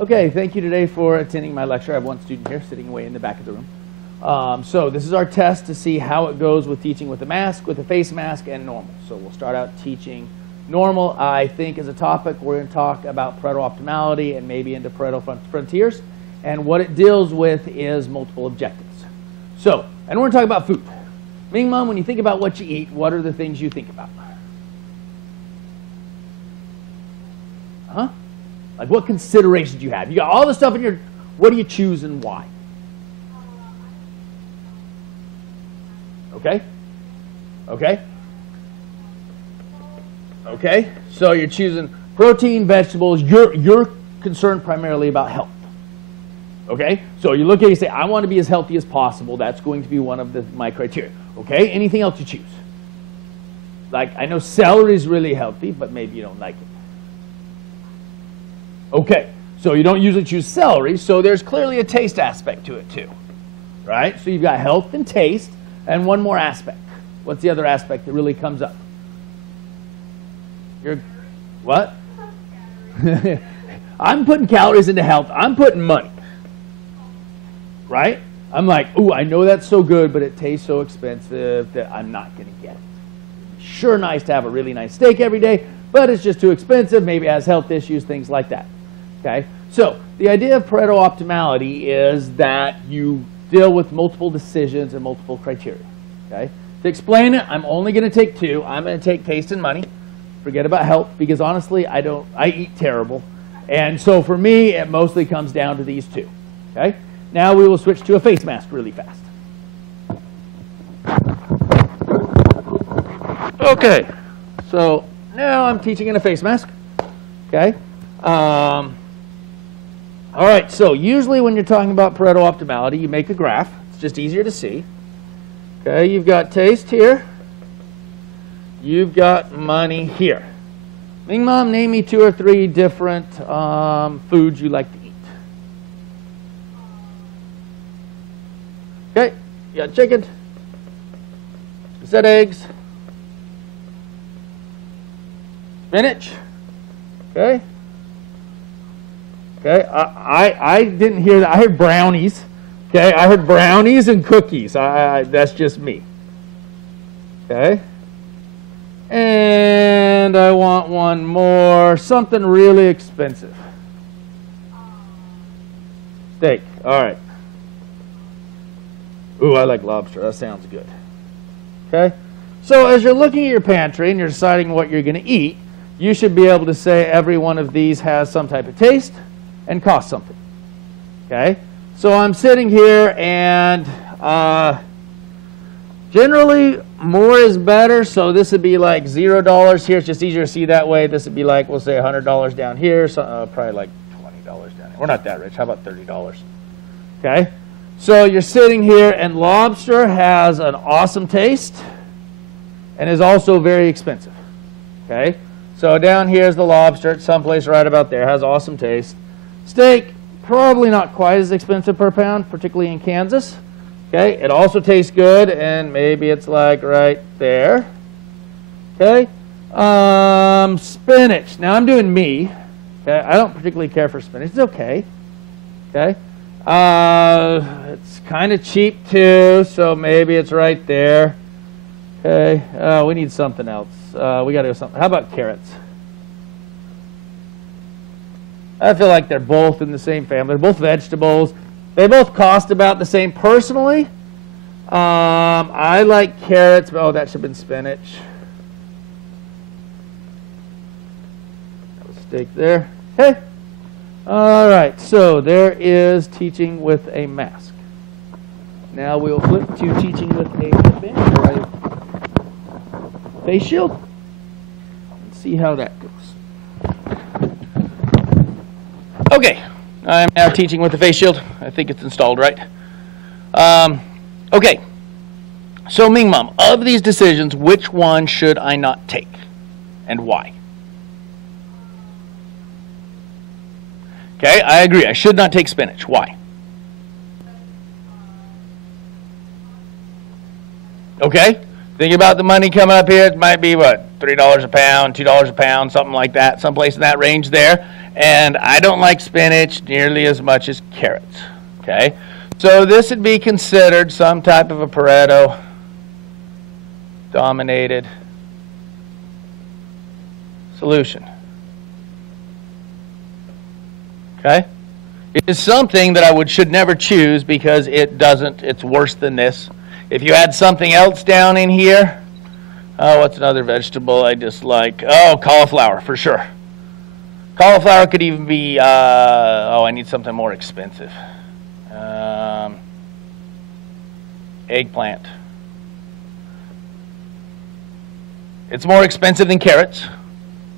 Okay, thank you today for attending my lecture. I have one student here sitting way in the back of the room. So this is our test to see how it goes with teaching with a mask, with a face mask, and normal. So we'll start out teaching normal. I think as a topic, we're going to talk about Pareto optimality and maybe into Pareto frontiers. And what it deals with is multiple objectives. So, and we're going to talk about food. Ming Mom, when you think about what you eat, what are the things you think about? Huh? Like what considerations do you have? You got all the stuff in your, what do you choose and why? Okay? Okay? Okay? So you're choosing protein, vegetables. You're concerned primarily about health. Okay? So you look at it and say, I want to be as healthy as possible. That's going to be one of my criteria. Okay? Anything else you choose? Like, I know celery is really healthy, but maybe you don't like it. Okay, so you don't usually choose celery, so there's clearly a taste aspect to it too, right? So you've got health and taste, and one more aspect. What's the other aspect that really comes up? What? I'm putting calories into health. I'm putting money, right? I'm like, ooh, I know that's so good, but it tastes so expensive that I'm not going to get it. Sure nice to have a really nice steak every day, but it's just too expensive. Maybe it has health issues, things like that. Okay, so the idea of Pareto optimality is that you deal with multiple decisions and multiple criteria. Okay, to explain it, I'm only going to take two. I'm going to take taste and money. Forget about health, because honestly, I eat terrible, and so for me, it mostly comes down to these two. Okay, now we will switch to a face mask really fast. Okay, so now I'm teaching in a face mask. Okay. All right, so usually when you're talking about Pareto optimality, you make a graph. It's just easier to see. Okay, you've got taste here. You've got money here. Ming Mom, name me 2 or 3 different foods you like to eat. Okay, you got chicken. You said eggs. Spinach. Okay. Okay, I didn't hear that. I heard brownies. Okay, I heard brownies and cookies. That's just me. Okay. And I want one more. Something really expensive. Steak. All right. Ooh, I like lobster. That sounds good. Okay. So as you're looking at your pantry and you're deciding what you're going to eat, you should be able to say every one of these has some type of taste and cost something. Okay? So I'm sitting here and generally more is better, so this would be like $0 here. It's just easier to see that way. This would be like, we'll say $100 down here, so probably like $20 down here. We're not that rich. How about $30? Okay? So you're sitting here and lobster has an awesome taste and is also very expensive. Okay? So down here is the lobster. It's someplace right about there. Has awesome taste. Steak, probably not quite as expensive per pound, particularly in Kansas. Okay, it also tastes good, and maybe it's like right there. Okay, spinach. Now I'm doing me. Okay, I don't particularly care for spinach. It's okay. Okay, it's kind of cheap too, so maybe it's right there. Okay, we need something else. We got to do something. How about carrots? I feel like they're both in the same family. They're both vegetables. They both cost about the same. Personally, I like carrots. Oh, that should have been spinach. Steak there. Okay. All right. So there is teaching with a mask. Now we'll flip to teaching with a face shield. Let's see how that goes. Okay, I'm now teaching with the face shield. I think it's installed right. Okay, so Ming Mom, of these decisions, which one should I not take and why? Okay, I agree. I should not take spinach. Why? Okay, think about the money coming up here. It might be, what, $3 a pound, $2 a pound, something like that, someplace in that range there. And I don't like spinach nearly as much as carrots. Okay? So this would be considered some type of a Pareto dominated solution. Okay? It is something that I should never choose because it's worse than this. If you had something else down in here, what's another vegetable I dislike? Oh, cauliflower, for sure. Cauliflower could even be, I need something more expensive. Eggplant. It's more expensive than carrots,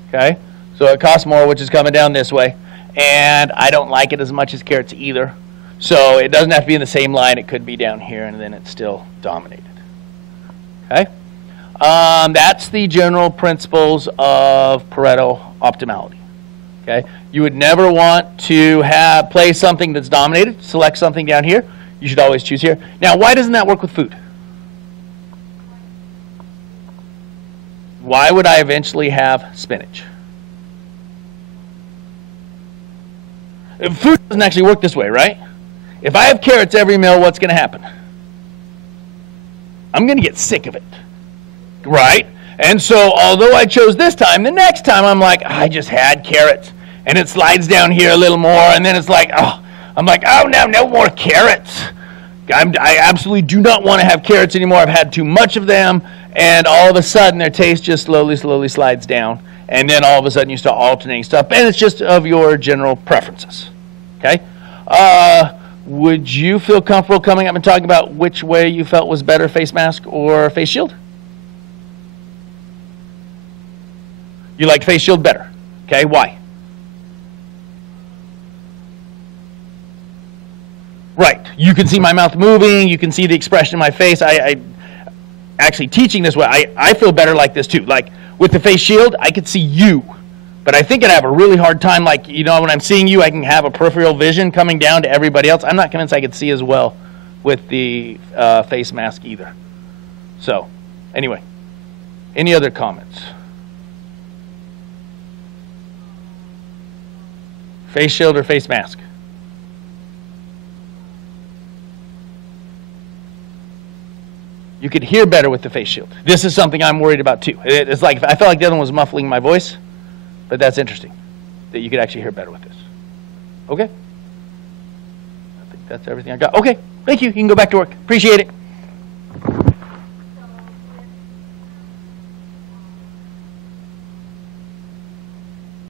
okay? So it costs more, which is coming down this way. And I don't like it as much as carrots either. So it doesn't have to be in the same line. It could be down here, and then it's still dominated. Okay? That's the general principles of Pareto optimality. Okay? You would never want to play something that's dominated. Select something down here. You should always choose here. Now, why doesn't that work with food? Why would I eventually have spinach? Food doesn't actually work this way, right? If I have carrots every meal, what's going to happen? I'm going to get sick of it, right? And so although I chose this time, the next time I'm like, I just had carrots. And it slides down here a little more, and then it's like, I'm like, no more carrots. I absolutely do not want to have carrots anymore. I've had too much of them, and all of a sudden their taste just slowly slides down, and then all of a sudden you start alternating stuff, and it's just of your general preferences. Okay? Would you feel comfortable coming up and talking about which way you felt was better, face mask or face shield? You like face shield better. Okay, why? Right. You can see my mouth moving. You can see the expression in my face. I actually teaching this way, I feel better like this too. Like with the face shield, I could see you. But I think I'd have a really hard time, like, when I'm seeing you, I can have a peripheral vision coming down to everybody else. I'm not convinced I could see as well with the face mask either. So, anyway, any other comments? Face shield or face mask? You could hear better with the face shield. This is something I'm worried about too. It's like, I felt like the other one was muffling my voice, but that's interesting that you could actually hear better with this. Okay? I think that's everything I got. Okay, thank you. You can go back to work. Appreciate it.